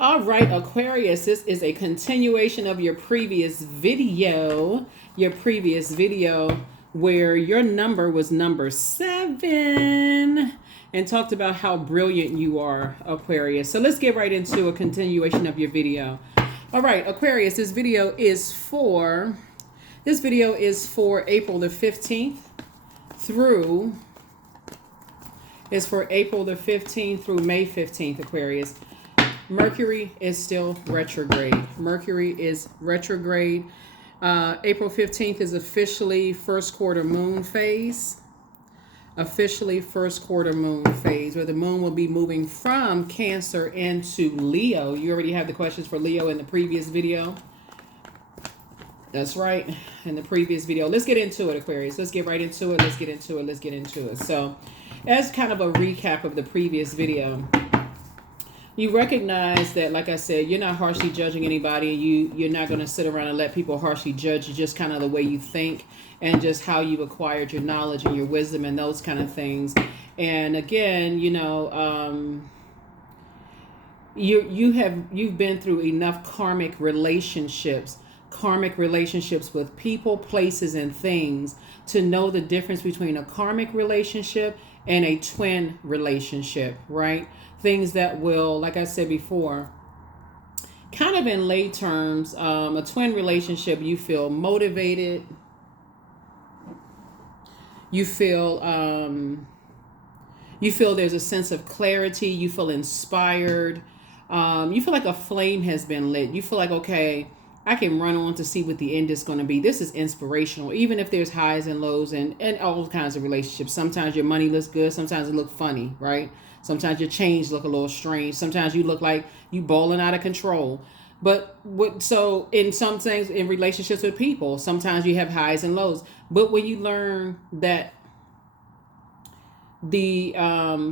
All right, Aquarius, this is a continuation of your previous video. Where your number was number 7 and talked about how brilliant you are, Aquarius. So let's get right into a continuation of your video. All right, Aquarius, this video is for April the 15th through through May 15th, Aquarius. Mercury is still retrograde. April 15th is officially first quarter moon phase. Where the moon will be moving from Cancer into Leo. You already have the questions for Leo in the previous video. That's right, in the previous video. Let's get into it, Aquarius. Let's get right into it. Let's get into it. So, as kind of a recap of the previous video, you recognize that, like I said, you're not harshly judging anybody. You're not going to sit around and let people harshly judge you. Just kind of the way you think and just how you acquired your knowledge and your wisdom and those kind of things. And again, you've been through enough karmic relationships with people, places, and things to know the difference between a karmic relationship and a twin relationship, right? Things that will, like I said before, kind of in lay terms, a twin relationship, you feel motivated. You feel there's a sense of clarity. You feel inspired. You feel like a flame has been lit. You feel like, okay, I can run on to see what the end is going to be. This is inspirational, even if there's highs and lows and all kinds of relationships. Sometimes your money looks good. Sometimes it looks funny, right? Sometimes your chains look a little strange. Sometimes you look like you balling out of control. So in some things, in relationships with people, sometimes you have highs and lows. But when you learn that the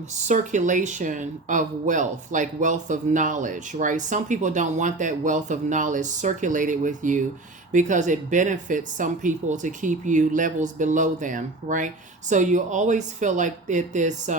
circulation of wealth, like wealth of knowledge, right? Some people don't want that wealth of knowledge circulated with you because it benefits some people to keep you levels below them, right? So you always feel like this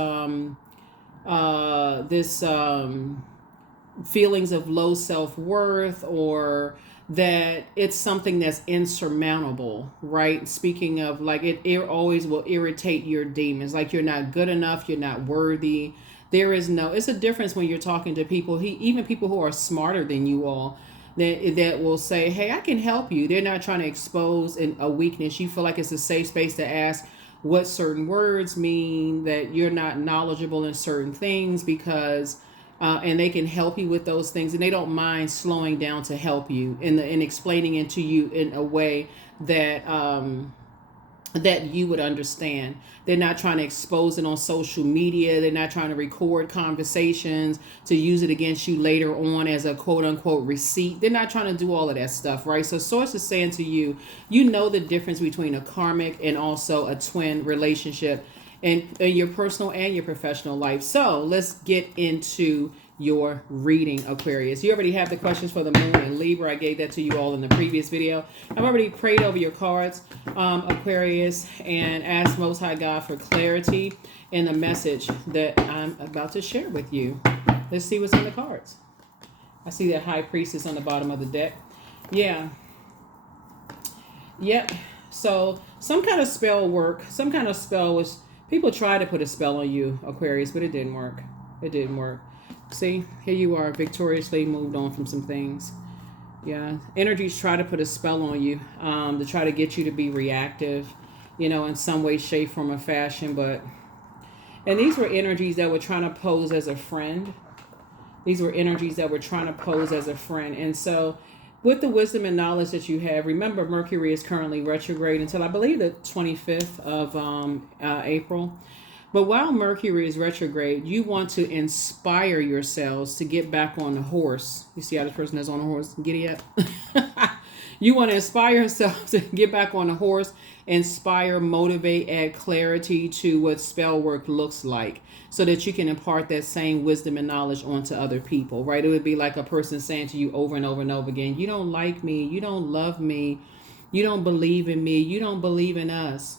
feelings of low self-worth, or that it's something that's insurmountable, right? Speaking of, like, it always will irritate your demons, like you're not good enough, you're not worthy. It's a difference when you're talking to people, even people who are smarter than you all, that will say, hey, I can help you. They're not trying to expose a weakness. You feel like it's a safe space to ask what certain words mean, that you're not knowledgeable in certain things, because and they can help you with those things, and they don't mind slowing down to help you and explaining it to you in a way that that you would understand. They're not trying to expose it on social media. They're not trying to record conversations to use it against you later on as a quote unquote receipt. They're not trying to do all of that stuff, right? So Source is saying to you, you know the difference between a karmic and also a twin relationship in your personal and your professional life. So let's get into your reading, Aquarius. You already have the questions for the moon and Libra. I gave that to you all in the previous video. I've already prayed over your cards, Aquarius, and asked Most High God for clarity in the message that I'm about to share with you. Let's see what's in the cards. I see that High Priestess on the bottom of the deck. Yeah. Yep. So some kind of spell was, people try to put a spell on you, Aquarius, but it didn't work. See, here you are, victoriously moved on from some things. Yeah, energies try to put a spell on you, to try to get you to be reactive, in some way, shape, form, or fashion. And these were energies that were trying to pose as a friend. And so, with the wisdom and knowledge that you have, remember Mercury is currently retrograde until I believe the 25th of April. But while Mercury is retrograde, you want to inspire yourselves to get back on the horse. You see how this person is on a horse? Giddy up. You want to inspire yourself to get back on the horse, inspire, motivate, add clarity to what spell work looks like, so that you can impart that same wisdom and knowledge onto other people, right? It would be like a person saying to you over and over and over again, you don't like me, you don't love me, you don't believe in me, you don't believe in us.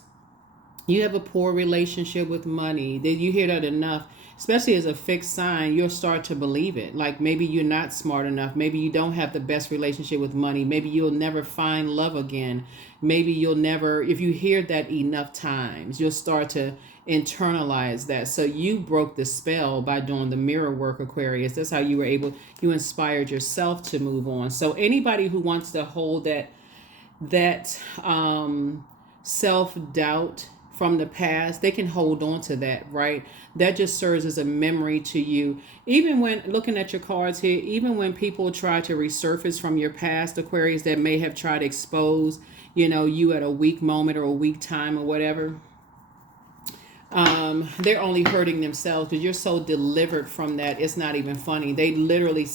You have a poor relationship with money. You hear that enough. especially as a fixed sign, you'll start to believe it. Like maybe you're not smart enough. Maybe you don't have the best relationship with money. Maybe you'll never find love again. Maybe you'll never, if you hear that enough times, you'll start to internalize that. So you broke the spell by doing the mirror work, Aquarius. That's how you were able, you inspired yourself to move on. So anybody who wants to hold that self-doubt from the past, they can hold on to that, right? That just serves as a memory to you. Even when looking at your cards here, even when people try to resurface from your past, Aquarius, that may have tried to expose, you at a weak moment or a weak time or whatever, they're only hurting themselves because you're so delivered from that. It's not even funny. They literally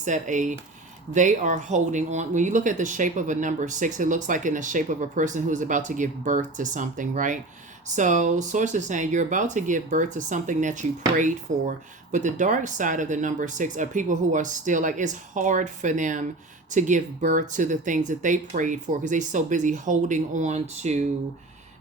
they are holding on. When you look at the shape of a number 6, it looks like in the shape of a person who's about to give birth to something, right? So source is saying you're about to give birth to something that you prayed for. But the dark side of the number 6 are people who are still like, it's hard for them to give birth to the things that they prayed for because they're so busy holding on to,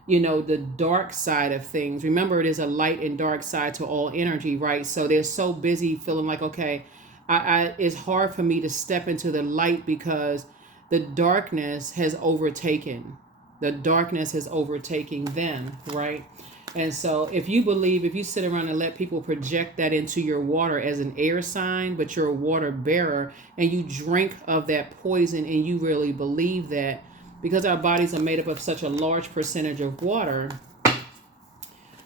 the dark side of things. Remember, it is a light and dark side to all energy, right? So they're so busy feeling like, okay, it's hard for me to step into the light because the darkness has overtaken. The darkness has overtaken them, right? And so if you sit around and let people project that into your water as an air sign, but you're a water bearer and you drink of that poison and you really believe that, because our bodies are made up of such a large percentage of water,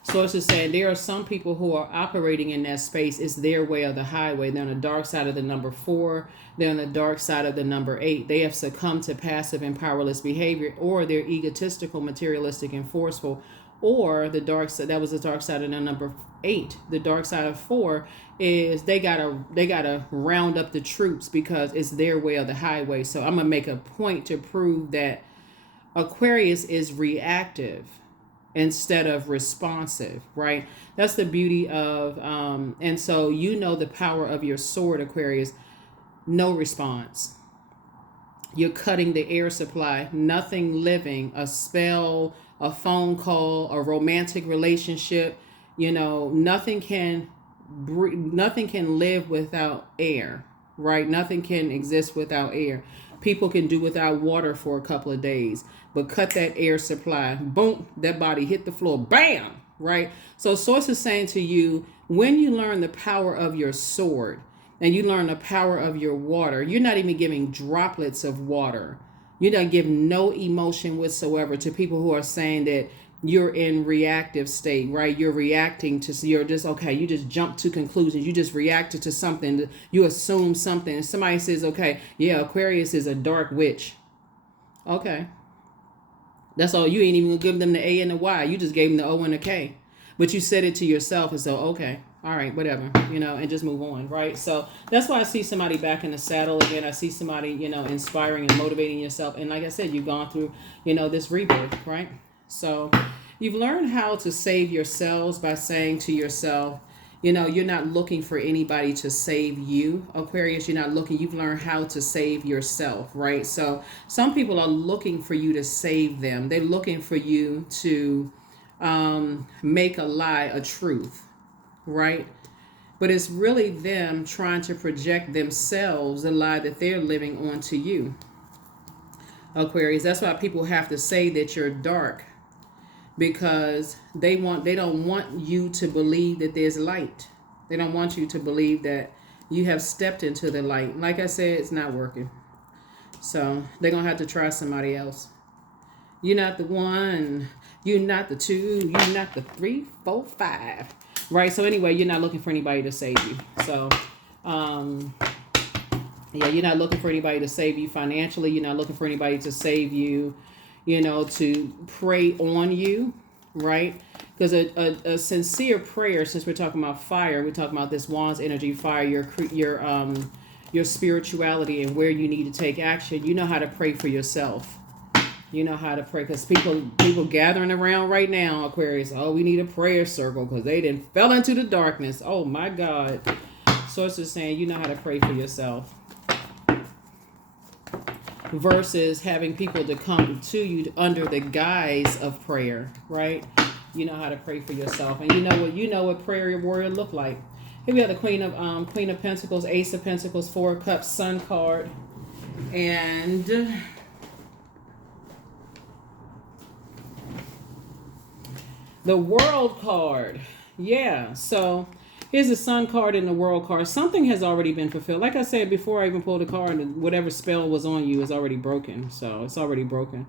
so it's just saying there are some people who are operating in that space. It's their way or the highway. They're on the dark side of the number 4. They're on the dark side of the number 8. They have succumbed to passive and powerless behavior, or they're egotistical, materialistic, and forceful. Or the dark side, that was the dark side of the number 8. The dark side of 4 is they gotta round up the troops because it's their way or the highway. So I'm gonna make a point to prove that Aquarius is reactive instead of responsive, right? That's the beauty of, and so the power of your sword, Aquarius. No response. You're cutting the air supply. Nothing living, a spell, a phone call, a romantic relationship, nothing can live without air, right? Nothing can exist without air. People can do without water for a couple of days, but cut that air supply, boom, that body hit the floor, bam, right? So source is saying to you, when you learn the power of your sword and you learn the power of your water, you're not even giving droplets of water. You're not giving no emotion whatsoever to people who are saying that you're in reactive state, right? You're reacting to, you're just, okay, you just jump to conclusions. You just reacted to something. You assume something. And somebody says, okay, yeah, Aquarius is a dark witch. Okay. That's all. You ain't even gonna give them the A and the Y. You just gave them the O and the K. But you said it to yourself and so, okay, all right, whatever, and just move on, right? So that's why I see somebody back in the saddle again. I see somebody, inspiring and motivating yourself. And like I said, you've gone through, this rebirth, right? So you've learned how to save yourselves by saying to yourself, you're not looking for anybody to save you, Aquarius. You're not looking. You've learned how to save yourself, right? So some people are looking for you to save them. They're looking for you to make a lie a truth, right? But it's really them trying to project themselves, the lie that they're living onto you, Aquarius. That's why people have to say that you're dark, because they don't want you to believe that there's light. They don't want you to believe that you have stepped into the light. Like I said, it's not working. So they're going to have to try somebody else. You're not the one. You're not the 2. You're not the 3, 4, 5. Right? So anyway, you're not looking for anybody to save you. So, you're not looking for anybody to save you financially. You're not looking for anybody to save you, to pray on you, right? Because a sincere prayer, since we're talking about fire, we're talking about this Wands energy, fire, your spirituality and where you need to take action. You know how to pray for yourself. You know how to pray, because people gathering around right now, Aquarius. Oh, we need a prayer circle because they didn't fell into the darkness. Oh my God. Source is saying you know how to pray for yourself, versus having people to come to you under the guise of prayer, right? You know how to pray for yourself, and you know what prayer warrior look like. Here we have the Queen of Pentacles, Ace of Pentacles, Four of Cups, Sun card, and the World card. Yeah, so here's the Sun card and the World card. Something has already been fulfilled. Like I said before I even pulled the card, whatever spell was on you is already broken. So it's already broken.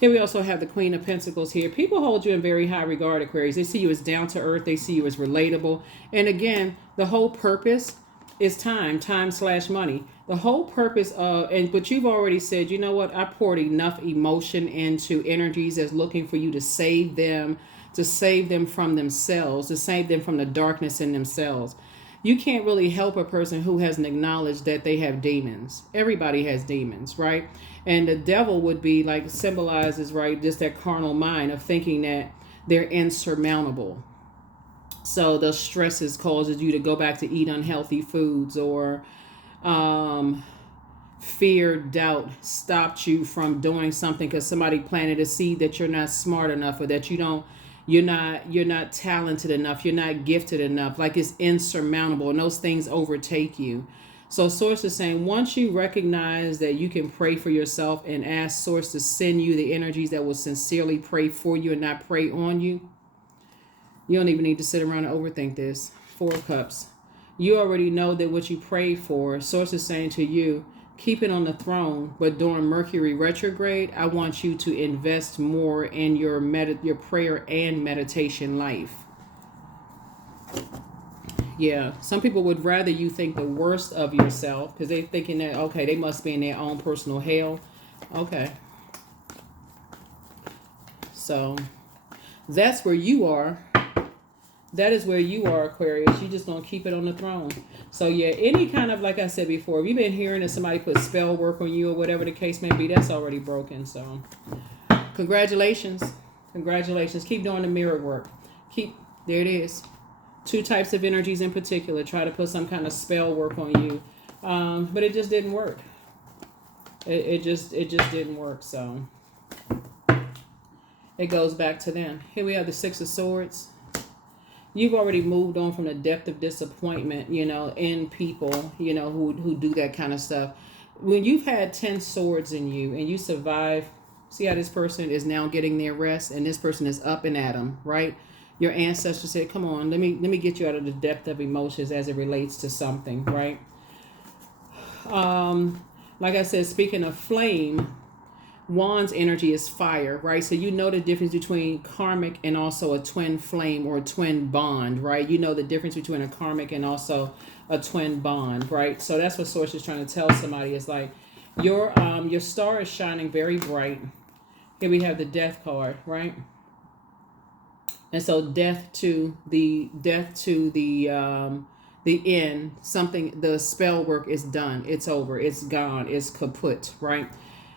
Here we also have the Queen of Pentacles here. People hold you in very high regard, Aquarius. They see you as down to earth. They see you as relatable. And again, the whole purpose is time/money. The whole purpose of, but you've already said, you know what? I poured enough emotion into energies that's looking for you to save them from themselves, to save them from the darkness in themselves. You can't really help a person who hasn't acknowledged that they have demons. Everybody has demons, right? And the devil would be like, symbolizes, right, just that carnal mind of thinking that they're insurmountable. So the stresses causes you to go back to eat unhealthy foods, or fear, doubt stopped you from doing something because somebody planted a seed that you're not smart enough, or that you're not talented enough, you're not gifted enough, like it's insurmountable, and those things overtake you. So Source is saying, once you recognize that you can pray for yourself and ask Source to send you the energies that will sincerely pray for you and not pray on you, you don't even need to sit around and overthink this. Four of Cups. You already know that what you prayed for, Source is saying to you, keep it on the throne, but during Mercury retrograde, I want you to invest more in your prayer and meditation life. Yeah, some people would rather you think the worst of yourself because they're thinking that, okay, they must be in their own personal hell. Okay. So that's where you are. That is where you are, Aquarius. You just gonna keep it on the throne. So yeah, any kind of, like I said before, if you've been hearing that somebody put spell work on you or whatever the case may be, that's already broken. So congratulations. Congratulations. Keep doing the mirror work. There it is. Two types of energies in particular try to put some kind of spell work on you. But it just didn't work. It just didn't work. So it goes back to them. Here we have the Six of Swords. You've already moved on from the depth of disappointment, in people, who do that kind of stuff. When you've had 10 swords in you and you survive, see how this person is now getting their rest, and this person is up and at them, right? Your ancestors said, come on, let me get you out of the depth of emotions as it relates to something, right? Like I said, speaking of flame, Wand's energy is fire, right? So you know the difference between karmic and also a twin flame or a twin bond, right? You know the difference between a karmic and also a twin bond, right? So that's what Source is trying to tell somebody. Is like your star is shining very bright. Here we have the Death card, right? And so death to the end, something, the spell work is done. It's over. It's gone. It's kaput, right?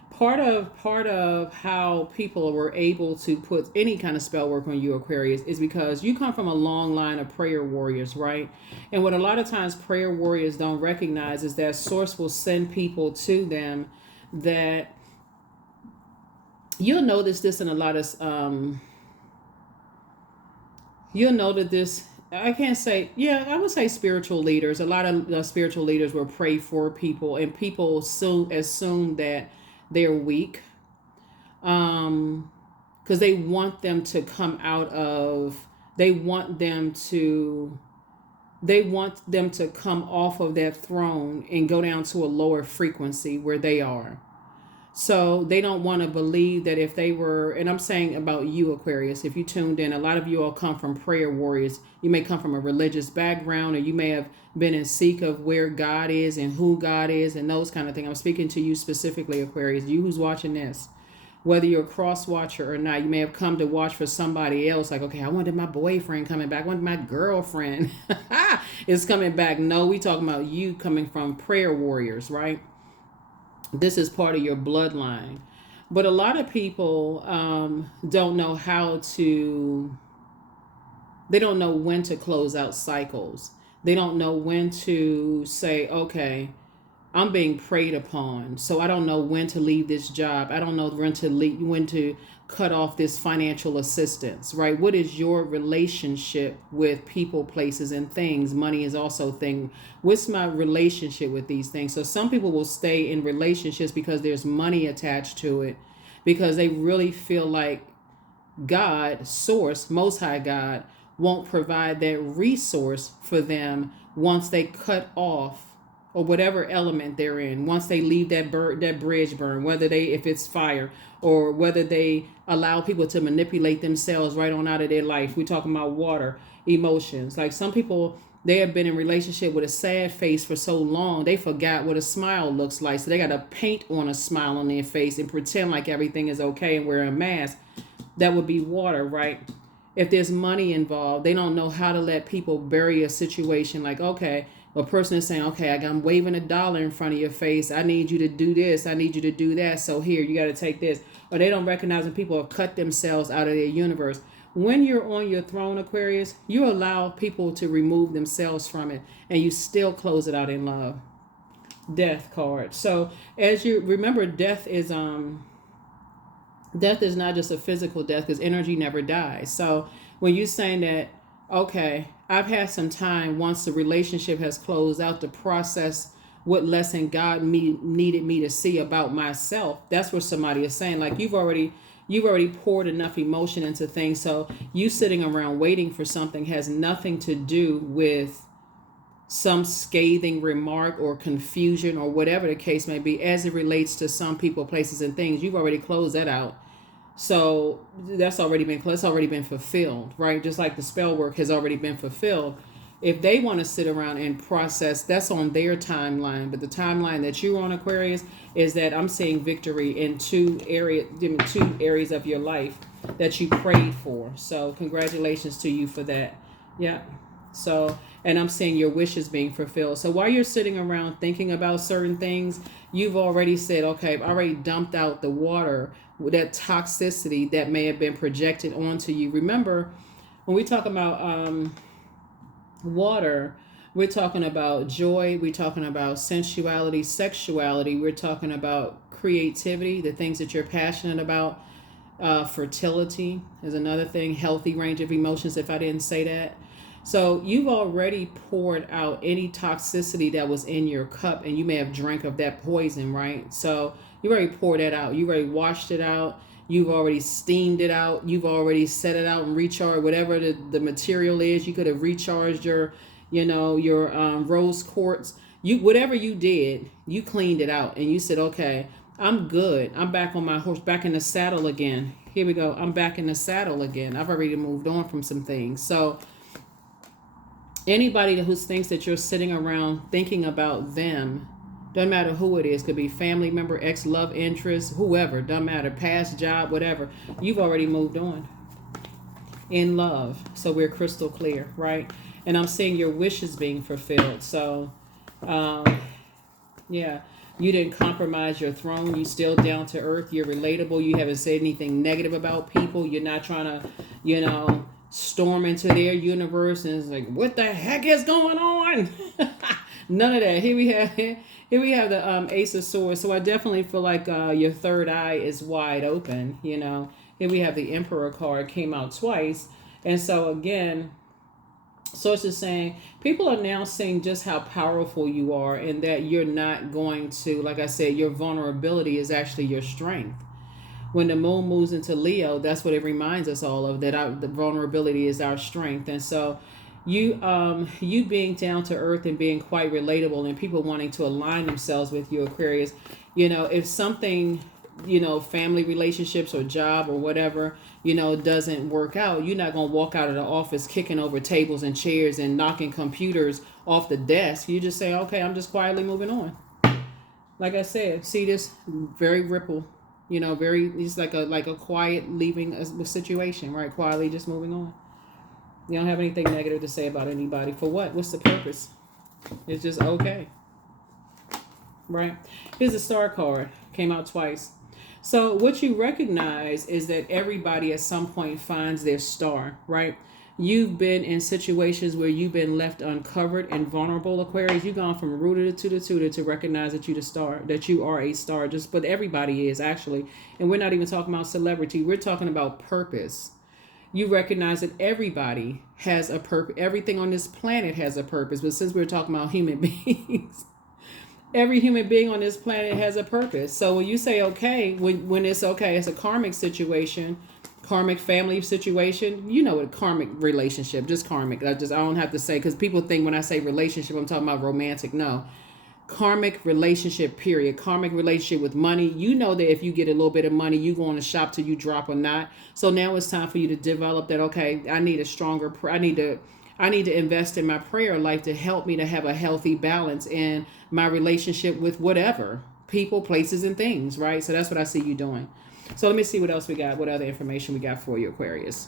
Part of how people were able to put any kind of spell work on you, Aquarius, is because you come from a long line of prayer warriors, right? And what a lot of times prayer warriors don't recognize is that Source will send people to them that you'll notice this in a lot of you'll know that this, I can't say, yeah, I would say spiritual leaders. A lot of spiritual leaders will pray for people, and people assume that they're weak, because they want them to come out of, they want them to come off of that throne and go down to a lower frequency where they are. So they don't want to believe that if they were, and I'm saying about you, Aquarius, if you tuned in, a lot of you all come from prayer warriors. You may come from a religious background, or you may have been in seek of where God is and who God is and those kind of things. I'm speaking to you specifically, Aquarius, you who's watching this. Whether you're a cross watcher or not, you may have come to watch for somebody else. Like, okay, I wanted my boyfriend coming back. I wanted my girlfriend is coming back. No, we talking about you coming from prayer warriors, right? This is part of your bloodline. But a lot of people don't know they don't know when to close out cycles. They don't know when to say, okay, I'm being preyed upon, so I don't know when to leave this job. I don't know when to cut off this financial assistance, right? What is your relationship with people, places, and things? Money is also a thing. What's my relationship with these things? So some people will stay in relationships because there's money attached to it, because they really feel like God, source, most high God, won't provide that resource for them once they cut off or whatever element they're in, once they leave that bridge burn, whether they, if it's fire, or whether they allow people to manipulate themselves right on out of their life. We're talking about water, emotions. Like some people, they have been in relationship with a sad face for so long, they forgot what a smile looks like. So they got to paint on a smile on their face and pretend like everything is okay and wear a mask. That would be water, right? If there's money involved, they don't know how to let people bury a situation. Like, okay, a person is saying, okay, I'm waving $1 in front of your face. I need you to do this. I need you to do that. So here, you got to take this. Or they don't recognize when people have cut themselves out of their universe. When you're on your throne, Aquarius, you allow people to remove themselves from it, and you still close it out in love. Death card. So as you remember, death is not just a physical death, because energy never dies. So when you're saying that, okay, I've had some time once the relationship has closed out to process what lesson God needed me to see about myself. That's what somebody is saying. Like you've already poured enough emotion into things. So you sitting around waiting for something has nothing to do with some scathing remark or confusion or whatever the case may be as it relates to some people, places, and things. You've already closed that out. So that's already been fulfilled, right? Just like the spell work has already been fulfilled. If they want to sit around and process, that's on their timeline. But the timeline that you're on, Aquarius, is that I'm seeing victory in two areas of your life that you prayed for. So congratulations to you for that. Yeah. So, and I'm seeing your wishes being fulfilled. So while you're sitting around thinking about certain things, you've already said, okay, I've already dumped out the water, that toxicity that may have been projected onto you. Remember, when we talk about water, we're talking about joy, we're talking about sensuality, sexuality, we're talking about creativity, the things that you're passionate about. Fertility is another thing, healthy range of emotions, if I didn't say that. So you've already poured out any toxicity that was in your cup, and you may have drank of that poison, right? So you already poured that out. You already washed it out. You've already steamed it out. You've already set it out and recharged whatever the material is. You could have recharged your rose quartz. Whatever you did, you cleaned it out, and you said, okay, I'm good. I'm back on my horse, back in the saddle again. Here we go. I'm back in the saddle again. I've already moved on from some things. So anybody who thinks that you're sitting around thinking about them, doesn't matter who it is, could be family member, ex-love interest, whoever, doesn't matter, past job, whatever, you've already moved on in love. So we're crystal clear, right? And I'm seeing your wishes being fulfilled. So yeah, you didn't compromise your throne. You still down to earth. You're relatable. You haven't said anything negative about people. You're not trying to storm into their universe and it's like, what the heck is going on? None of that. Here we have the Ace of Swords. So I definitely feel like your third eye is wide open. Here we have the Emperor card, came out twice. And so again, Source is saying people are now seeing just how powerful you are, and that you're not going to, like I said, your vulnerability is actually your strength. When the moon moves into Leo, that's what it reminds us all of, that the vulnerability is our strength. And so you being down to earth and being quite relatable, and people wanting to align themselves with you, Aquarius, if something, family relationships or job or whatever, doesn't work out, you're not going to walk out of the office kicking over tables and chairs and knocking computers off the desk. You just say, okay, I'm just quietly moving on. Like I said, see this very ripple, it's like a quiet leaving a situation, right? Quietly just moving on. You don't have anything negative to say about anybody. For what? What's the purpose? It's just okay. Right? Here's a star card. Came out twice. So what you recognize is that everybody at some point finds their star, right? You've been in situations where you've been left uncovered and vulnerable, Aquarius. You've gone from rooter to the tutor to recognize that you the star, that you are a star. Just, but everybody is actually, and we're not even talking about celebrity. We're talking about purpose. You recognize that everybody has a purpose. Everything on this planet has a purpose. But since we're talking about human beings, every human being on this planet has a purpose. So when you say okay, when it's okay, it's a karmic situation, karmic family situation. You know, a karmic relationship, just karmic. I don't have to say, because people think when I say relationship, I'm talking about romantic. No, karmic relationship, period. Karmic relationship with money. You know that if you get a little bit of money, you go on to shop till you drop or not. So now it's time for you to develop that. Okay, I need a stronger. I need to invest in my prayer life to help me to have a healthy balance in my relationship with whatever people, places, and things. Right. So that's what I see you doing. So let me see what else we got. What other information we got for you, Aquarius?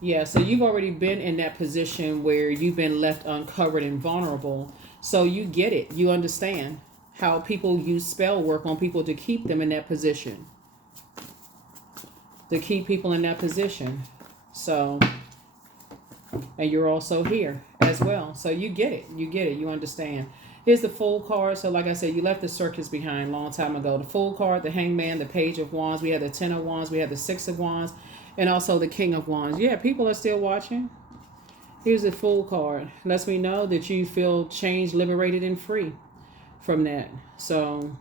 Yeah, so you've already been in that position where you've been left uncovered and vulnerable. So you get it. You understand how people use spell work on people to keep them in that position. To keep people in that position. So, and you're also here as well. So you get it. You get it. You understand. Here's the Fool card. So like I said, you left the circus behind a long time ago. The Fool card, the Hangman, the Page of Wands. We had the Ten of Wands. We had the Six of Wands. And also the King of Wands. Yeah, people are still watching. Here's the Fool card. Lets me know that you feel changed, liberated, and free from that. So,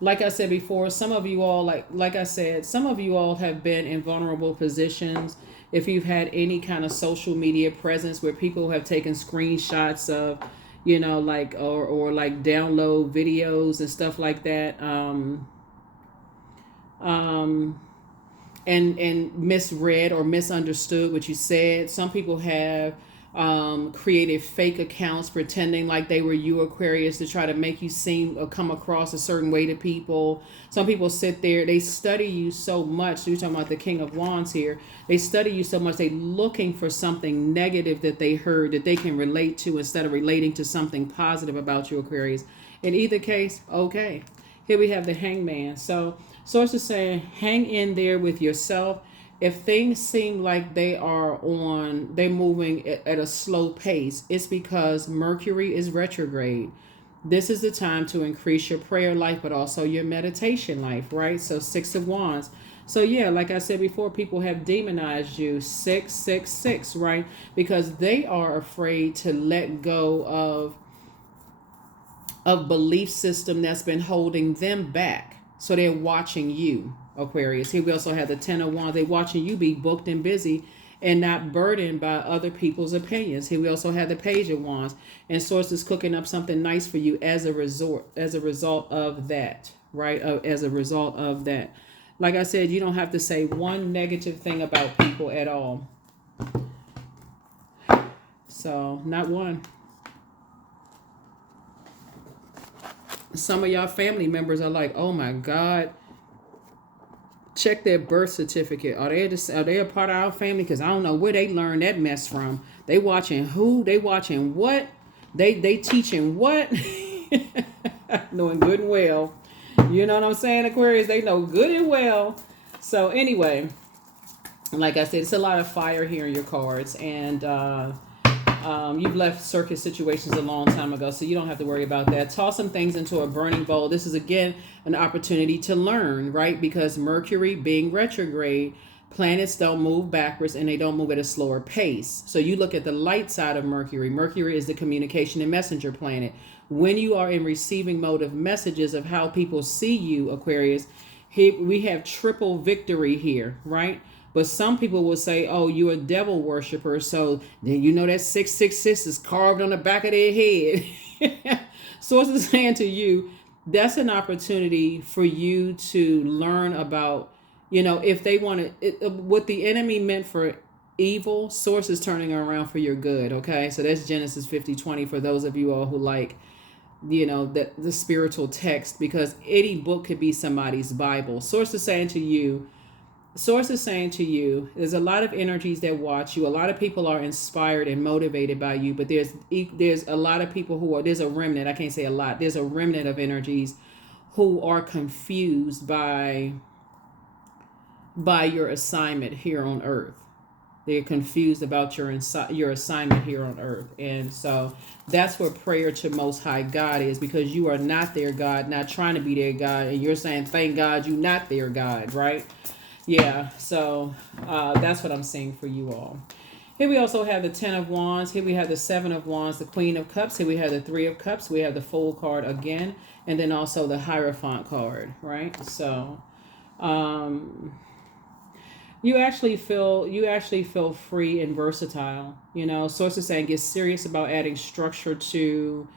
like I said before, some of you all, like I said, some of you all have been in vulnerable positions. If you've had any kind of social media presence where people have taken screenshots of, you know, like, or like download videos and stuff like that. And misread or misunderstood what you said. Some people have created fake accounts pretending like they were you, Aquarius, to try to make you seem or come across a certain way to people. Some people sit there, they study you so much. So you're talking about the King of Wands here. They study you so much, they're looking for something negative that they heard that they can relate to instead of relating to something positive about you, Aquarius. In either case, okay. Here we have the Hangman. So Source is saying, hang in there with yourself. If things seem like they're moving at a slow pace, it's because Mercury is retrograde. This is the time to increase your prayer life, but also your meditation life, right? So Six of Wands. So yeah, like I said before, people have demonized you. 666, right? Because they are afraid to let go of belief system that's been holding them back. So they're watching you, Aquarius. Here we also have the Ten of Wands. They're watching you be booked and busy and not burdened by other people's opinions. Here we also have the Page of Wands. And Source is cooking up something nice for you as a result of that, right? As a result of that. Like I said, you don't have to say one negative thing about people at all. So, not one. Some of y'all family members are like, oh my God, check their birth certificate. Are they a part of our family? Because I don't know where they learned that mess from. They watching who? They watching what? They teaching what? Knowing good and well. You know what I'm saying, Aquarius? They know good and well. So anyway, like I said, it's a lot of fire here in your cards. And you've left circus situations a long time ago, so you don't have to worry about that. Toss some things into a burning bowl. This is, again, an opportunity to learn, right? Because Mercury being retrograde, planets don't move backwards and they don't move at a slower pace. So you look at the light side of Mercury. Mercury is the communication and messenger planet. When you are in receiving mode of messages of how people see you, Aquarius, we have triple victory here, right? But some people will say, oh, you're a devil worshiper. So then you know that 666 is carved on the back of their head. Source is saying to you, that's an opportunity for you to learn about, if they want to, what the enemy meant for evil, Source is turning around for your good. Okay. So that's Genesis 50:20 for those of you all who like, the spiritual text, because any book could be somebody's Bible. Source is saying to you, there's a lot of energies that watch you. A lot of people are inspired and motivated by you, but there's a lot of people there's a remnant. I can't say a lot. There's a remnant of energies who are confused by your assignment here on Earth. They're confused about your assignment here on earth. And so that's what prayer to Most High God is, because you are not their God, not trying to be their God. And you're saying, thank God you're not their God, right? Yeah, so that's what I'm saying for you all. Here we also have the Ten of Wands. Here we have the Seven of Wands, the Queen of Cups. Here we have the Three of Cups. We have the Fool card again. And then also the Hierophant card, right? So you actually feel free and versatile. Sources saying get serious about adding structure to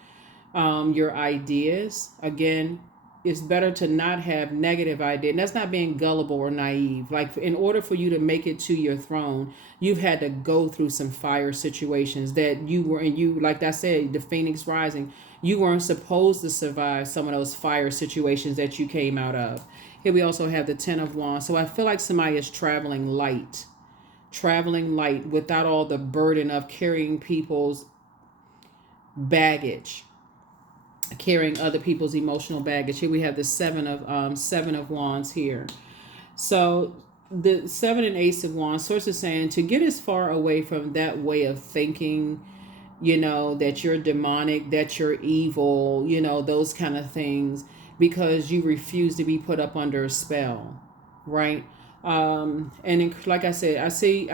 your ideas. Again, it's better to not have negative ideas. And that's not being gullible or naive. Like, in order for you to make it to your throne, you've had to go through some fire situations that you were in. You, like I said, the Phoenix Rising, you weren't supposed to survive some of those fire situations that you came out of. Here we also have the Ten of Wands. So I feel like somebody is traveling light without all the burden of carrying people's baggage, carrying other people's emotional baggage. Here we have the Seven of Wands here. So the Seven and Ace of Wands, source is saying to get as far away from that way of thinking, that you're demonic, that you're evil, those kind of things, because you refuse to be put up under a spell, right? Like I said, I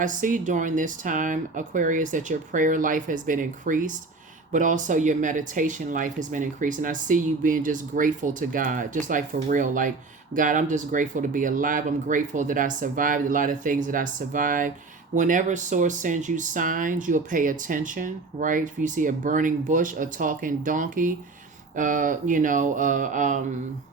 see during this time, Aquarius, that your prayer life has been increased, but also your meditation life has been increased. And I see you being just grateful to God, just like for real. Like, God, I'm just grateful to be alive. I'm grateful that I survived a lot of things that I survived. Whenever Source sends you signs, you'll pay attention, right? If you see a burning bush, a talking donkey, uh, you know, uh, um,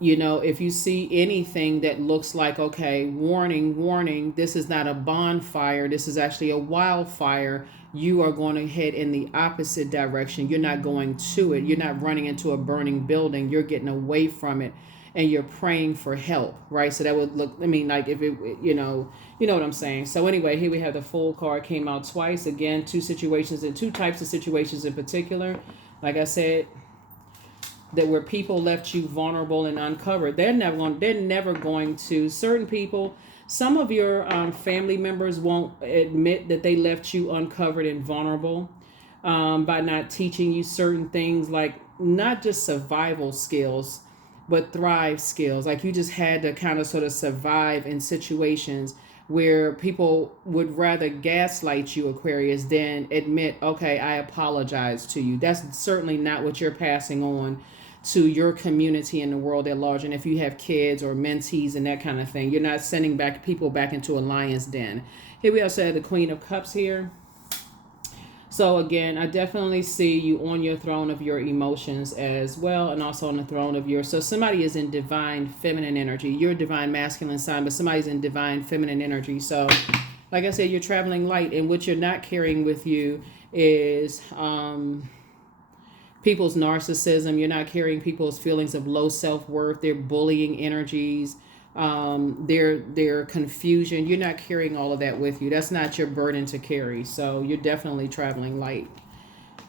if you see anything that looks like, okay, warning, warning, this is not a bonfire, this is actually a wildfire, you are going to head in the opposite direction. You're not going to it. You're not running into a burning building. You're getting away from it, and you're praying for help, right? So that would look, I mean, like, if it, you know what I'm saying. So anyway, here we have the Fool card, came out twice. Again, two situations, and two types of situations in particular. Like I said, that where people left you vulnerable and uncovered. They're never going to, certain people, some of your family members won't admit that they left you uncovered and vulnerable, by not teaching you certain things, like not just survival skills, but thrive skills. Like, you just had to kind of sort of survive in situations where people would rather gaslight you, Aquarius, than admit, okay, I apologize to you. That's certainly not what you're passing on to your community and the world at large. And if you have kids or mentees and that kind of thing, you're not sending back people back into a lion's den. Here we also have the Queen of Cups here. So again, I definitely see you on your throne of your emotions as well, and also on the throne of so somebody is in divine feminine energy. You're divine masculine sign, but somebody's in divine feminine energy. So like I said, you're traveling light, and what you're not carrying with you is people's narcissism. You're not carrying people's feelings of low self-worth, their bullying energies, their confusion. You're not carrying all of that with you. That's not your burden to carry. So you're definitely traveling light.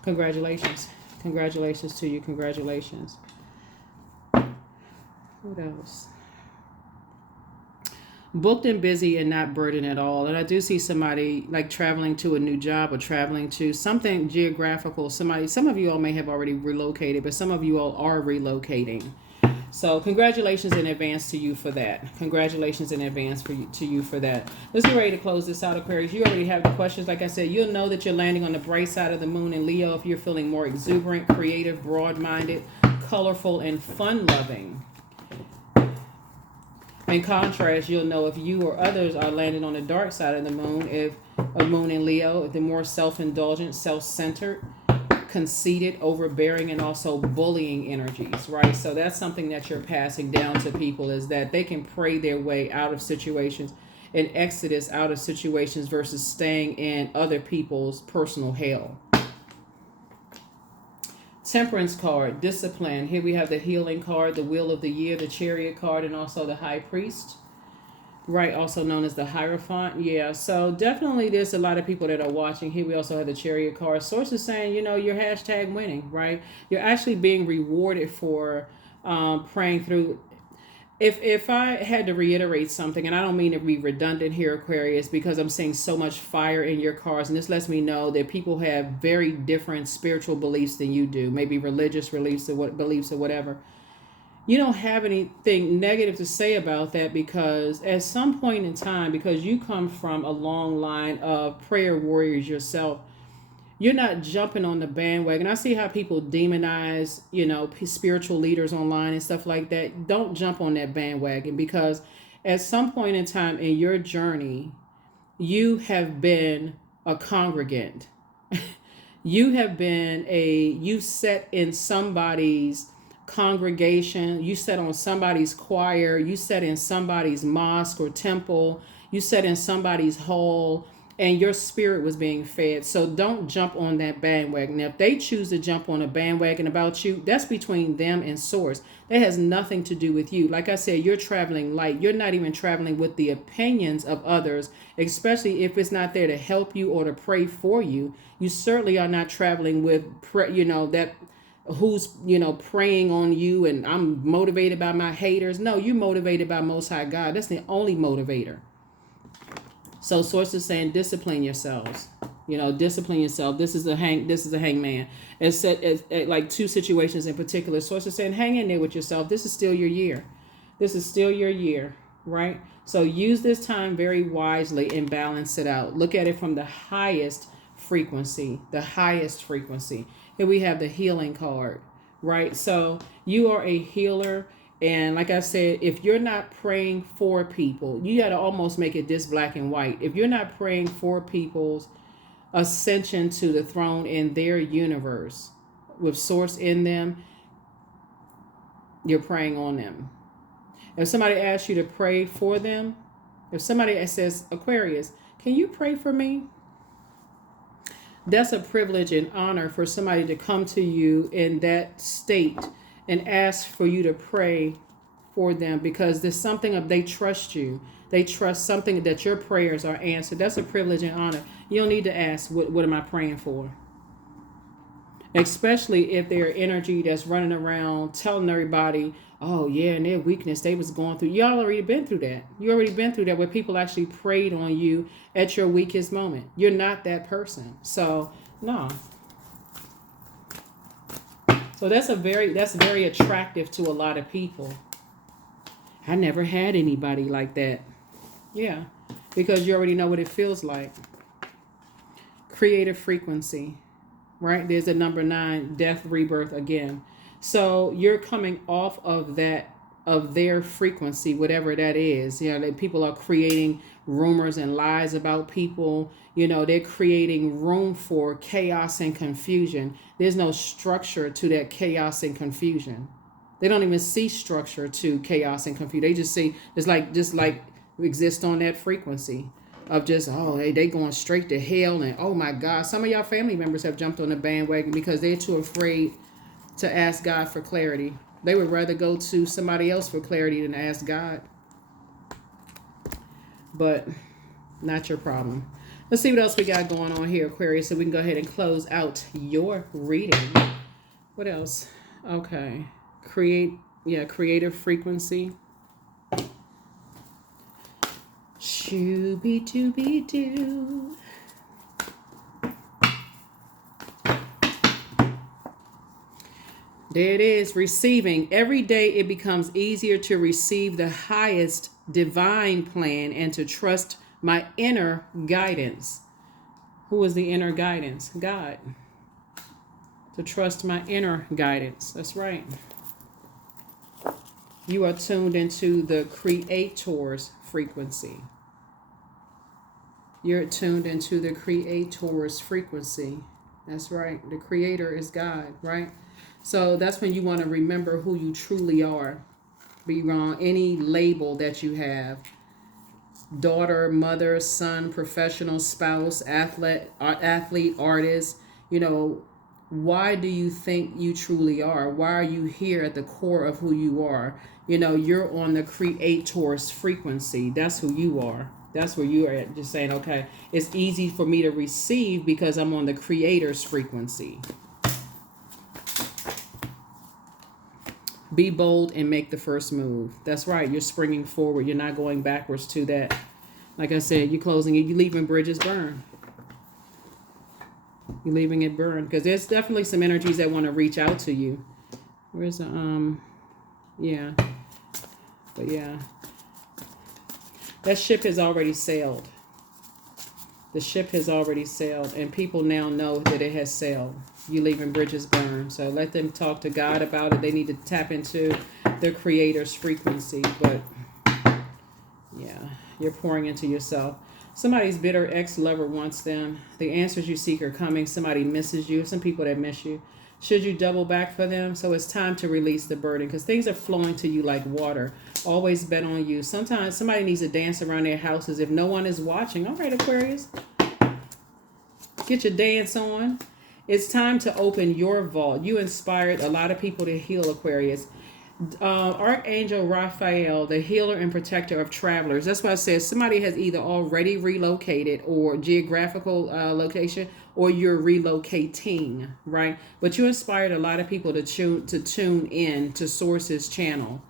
Congratulations. Congratulations to you. Congratulations. What else? Booked and busy and not burdened at all. And I do see somebody like traveling to a new job or traveling to something geographical. Some of you all may have already relocated, but some of you all are relocating. So congratulations in advance to you for that. Congratulations in advance to you for that. Let's get ready to close this out, Aquarius. You already have the questions. Like I said, you'll know that you're landing on the bright side of the moon in Leo if you're feeling more exuberant, creative, broad-minded, colorful, and fun-loving. In contrast, you'll know if you or others are landing on the dark side of the moon, if a moon in Leo, if they're more self-indulgent, self-centered, conceited, overbearing, and also bullying energies, right? So that's something that you're passing down to people, is that they can pray their way out of situations, and exodus out of situations, versus staying in other people's personal hell. Temperance card, discipline. Here we have the healing card, the wheel of the year, the chariot card, and also the high priest, right? Also known as the Hierophant. Yeah, so definitely there's a lot of people that are watching. Here we also have the chariot card. Sources saying, you're #winning, right? You're actually being rewarded for praying through. If I had to reiterate something, and I don't mean to be redundant here, Aquarius, because I'm seeing so much fire in your cards, and this lets me know that people have very different spiritual beliefs than you do, maybe religious beliefs or whatever. You don't have anything negative to say about that, because at some point in time, because you come from a long line of prayer warriors yourself, you're not jumping on the bandwagon. I see how people demonize, spiritual leaders online and stuff like that. Don't jump on that bandwagon, because at some point in time in your journey, you have been a congregant. You sat in somebody's congregation, you sat on somebody's choir, you sat in somebody's mosque or temple, you sat in somebody's hall, and your spirit was being fed. So don't jump on that bandwagon. Now, if they choose to jump on a bandwagon about you, that's between them and source. That has nothing to do with you. Like I said, you're traveling light. You're not even traveling with the opinions of others, especially if it's not there to help you or to pray for you. You certainly are not traveling with, that who's, praying on you and I'm motivated by my haters. No, you're motivated by Most High God. That's the only motivator. So source is saying discipline yourselves. Discipline yourself. This is a hangman. It's set as like two situations in particular. Source is saying hang in there with yourself. This is still your year. This is still your year, right? So use this time very wisely and balance it out. Look at it from the highest frequency. The highest frequency. Here we have the healing card, right? So you are a healer. And like I said, if you're not praying for people, you got to almost make it this black and white. If you're not praying for people's ascension to the throne in their universe with source in them, you're praying on them. If somebody asks you to pray for them, if somebody says, Aquarius, can you pray for me? That's a privilege and honor for somebody to come to you in that state and ask for you to pray for them, because there's something of they trust you. They trust something that your prayers are answered. That's a privilege and honor. You don't need to ask, what am I praying for? Especially if they're energy that's running around telling everybody, oh yeah, and their weakness they was going through. You already been through that. You already been through that where people actually prayed on you at your weakest moment. You're not that person. So no. So that's very attractive to a lot of people. I never had anybody like that. Yeah, because you already know what it feels like. Creative frequency, right? There's a number 9, death, rebirth again. So you're coming off of that, of their frequency, whatever that is. That people are creating rumors and lies about people. They're creating room for chaos and confusion. There's no structure to that chaos and confusion. They don't even see structure to chaos and confusion. They just see just like exist on that frequency of just, they going straight to hell, and oh my God, some of y'all family members have jumped on the bandwagon because they're too afraid to ask God for clarity. They would rather go to somebody else for clarity than ask God. But not your problem. Let's see what else we got going on here, Aquarius, so we can go ahead and close out your reading. What else? Okay. Creative frequency. Shooby-dooby-doo. There it is, receiving. Every day it becomes easier to receive the highest divine plan and to trust my inner guidance. Who is the inner guidance? God. To trust my inner guidance. That's right. You are tuned into the Creator's frequency. You're tuned into the Creator's frequency. That's right. The Creator is God, right? So that's when you want to remember who you truly are. Beyond any label that you have. Daughter, mother, son, professional, spouse, athlete, artist. Why do you think you truly are? Why are you here at the core of who you are? You're on the Creator's frequency. That's who you are. That's where you are at. Just saying, okay, it's easy for me to receive because I'm on the Creator's frequency. Be bold and make the first move. That's right. You're springing forward. You're not going backwards to that. Like I said, you're closing it. You're leaving bridges burn. You're leaving it burn. Because there's definitely some energies that want to reach out to you. Where's the, yeah. But yeah. That ship has already sailed. The ship has already sailed. And people now know that it has sailed. You leaving bridges burn. So let them talk to God about it. They need to tap into their creator's frequency. But yeah, you're pouring into yourself. Somebody's bitter ex-lover wants them. The answers you seek are coming. Somebody misses you. Some people that miss you. Should you double back for them? So it's time to release the burden because things are flowing to you like water. Always bet on you. Sometimes somebody needs to dance around their houses if no one is watching. All right, Aquarius. Get your dance on. It's time to open your vault. You inspired a lot of people to heal, Aquarius. Archangel Raphael, the healer and protector of travelers. That's why I said somebody has either already relocated or geographical location, or you're relocating, right? But you inspired a lot of people to tune in to Source's channel.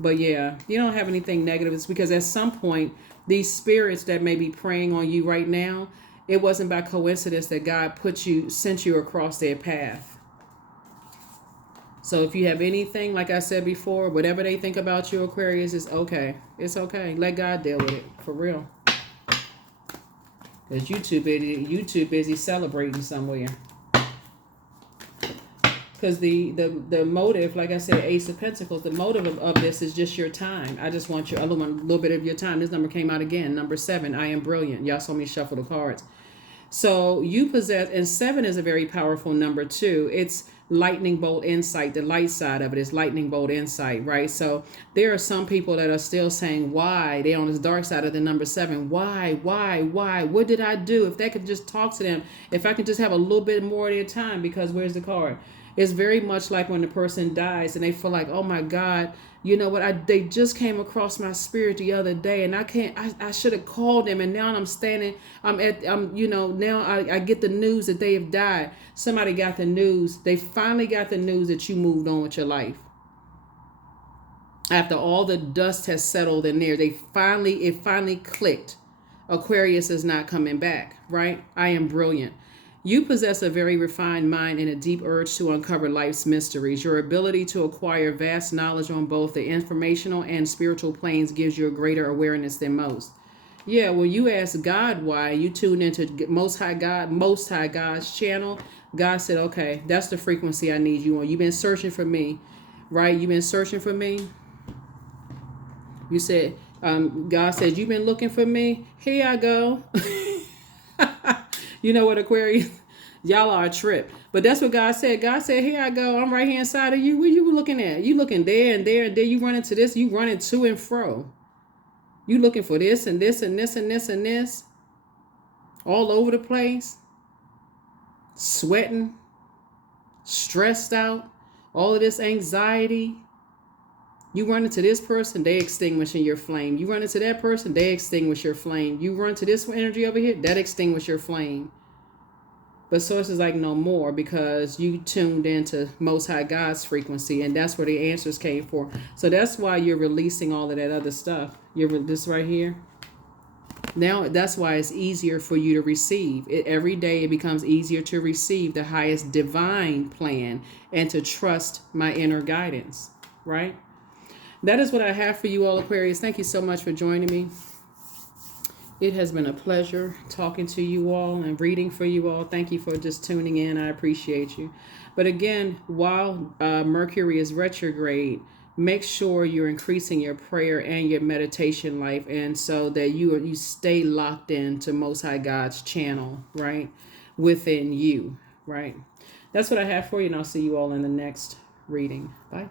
But yeah, you don't have anything negative. It's because at some point, these spirits that may be preying on you right now, it wasn't by coincidence that God sent you across their path. So if you have anything, like I said before, whatever they think about you, Aquarius, is okay. It's okay. Let God deal with it. For real. Because you too busy celebrating somewhere. Because the motive, like I said, Ace of Pentacles, the motive of this is just your time. I just want a little bit of your time. This number came out again. Number 7, I am brilliant. Y'all saw me shuffle the cards. So you possess, and 7 is a very powerful number too. It's lightning bolt insight. The light side of it is lightning bolt insight, right? So there are some people that are still saying, why? They're on this dark side of the number 7. Why? What did I do? If they could just talk to them, if I could just have a little bit more of their time, because where's the card? It's very much like when the person dies and they feel like, oh my God, you know what? They just came across my spirit the other day, and I should have called them. And now now I get the news that they have died. Somebody got the news. They finally got the news that you moved on with your life. After all the dust has settled in there, it finally clicked. Aquarius is not coming back, right? I am brilliant. You possess a very refined mind and a deep urge to uncover life's mysteries. Your ability to acquire vast knowledge on both the informational and spiritual planes gives you a greater awareness than most. Yeah, when you ask God why, you tune into Most High God's channel. God said, okay, that's the frequency I need you on. You've been searching for me, right? You've been searching for me. You said, God said, you've been looking for me. Here I go. You know what, Aquarius? Y'all are a trip. But that's what God said. God said, here I go. I'm right here inside of you. Where you looking at? You looking there and there and there. You running to this. You running to and fro. You looking for this and this and this and this and this. All over the place. Sweating. Stressed out. All of this anxiety. You run into this person, they extinguishing your flame. You run into that person, they extinguish your flame. You run to this energy over here, that extinguish your flame. But Source is like, no more, because you tuned into Most High God's frequency, and that's where the answers came for. So that's why you're releasing all of that other stuff. This right here. Now that's why it's easier for you to receive. Every day it becomes easier to receive the highest divine plan and to trust my inner guidance, right? That is what I have for you all, Aquarius. Thank you so much for joining me. It has been a pleasure talking to you all and reading for you all. Thank you for just tuning in. I appreciate you. But again, while Mercury is retrograde, make sure you're increasing your prayer and your meditation life, and so that you stay locked in to Most High God's channel, right, within you, right? That's what I have for you, and I'll see you all in the next reading. Bye.